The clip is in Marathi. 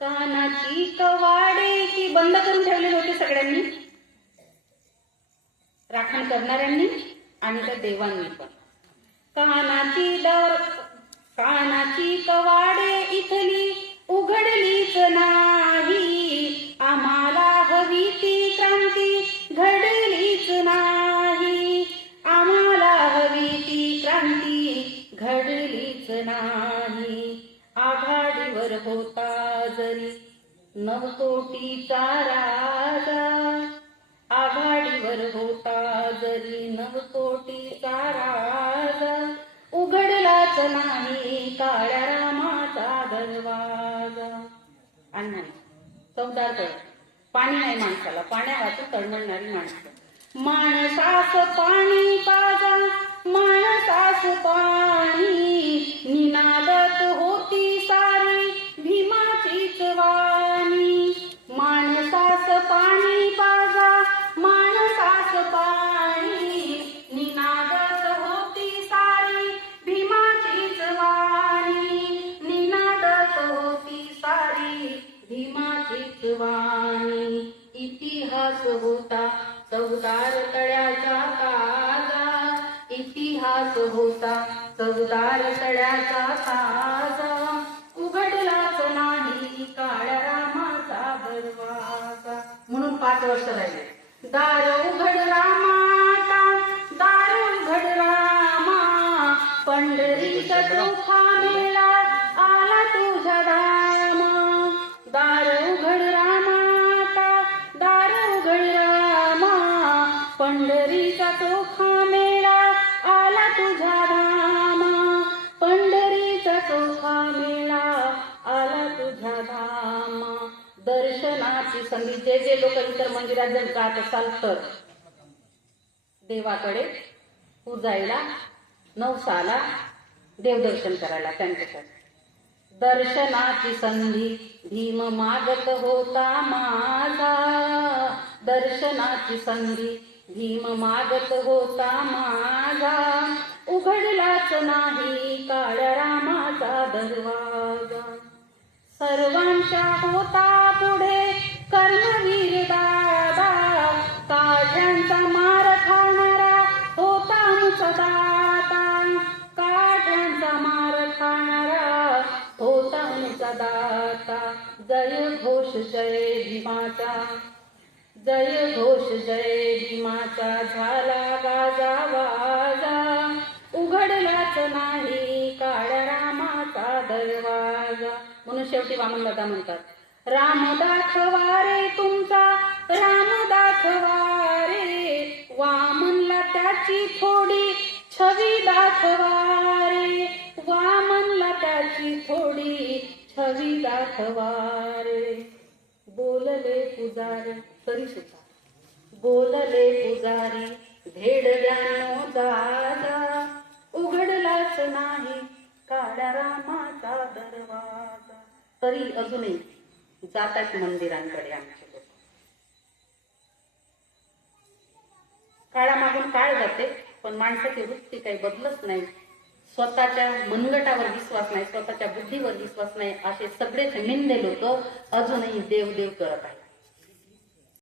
कानाची कवाडे की बंद करून ठेवलेले होते सगळ्यांनी. राखण करणाऱ्यांनी आणि त्या देवांनी पण. कानाची दर कानाची कवाडे इथली उघडलीच नाही. आम्हाला हवी ती क्रांती घडलीच नाही. आम्हाला हवी ती क्रांती घडलीच नाही. आघाडीवर होता जरी. नवकोटीचा राजा. आघाडीवर होता जरी. नवकोटीचा राजा. उघडलाच नाही काळ्या रामाचा दरवाजा. अण्णा चौदा चौदार कळ पाणी नाही माणसाला. पाण्या वाचून तळमळणारी माणसं. माणसास पाणी पाजा. माणसास पाणी इतिहास होता चौदार तळ्याचा ताजा इतिहास होता चौदार तळ्याचा ताजा उघडलाच नाही काळ्या रामाचा दरवाजा. म्हणून पाच वर्ष राहिले. दार उघड रामा दर्शनाची संधी. जे जे लोक इतर मंदिरात जर जात असाल तर देवाकडे पूजायला नवसाला देवदर्शन करायला त्यांच्यासाठी दर्शनाची संधी भीम मागत होता माझा. दर्शनाची संधी भीम मागत होता माझा. उघडलाच नाही काळ्या रामाचा दरवाजा. सर्वांच्या होता पुढे कर्मवीर दादा काठ्यांचा मार खाणारा होता आमचा दाता. काठ्यांचा मार खाणारा होता आमचा दाता. जय घोष जय भीमाचा. जय घोष जय भीमाचा झाला दरवाजा म्हणून शेवटी वामन दादा म्हणतात राम दाखवा रे तुमचा राम दाखवा रे. वामनला त्याची थोडी छवी दाखवा रे. वामनला त्याची थोडी छवी दाखवा रे. बोलले पुजारी तरी सुद्धा. बोलले पुजारी भेड द्यानो दादा उघडलाच नाही काळ्या रामाचा दरवाजा तरी अजूनही जातात मंदिरांकडे आमचे लोक. काळामागून काळ जाते पण माणसाची वृत्ती काही बदलत नाही. स्वतःच्या मनगटावर विश्वास नाही स्वतःच्या बुद्धीवर विश्वास नाही असे सगळेच निंदे लोक अजूनही देव देव करत आहेत.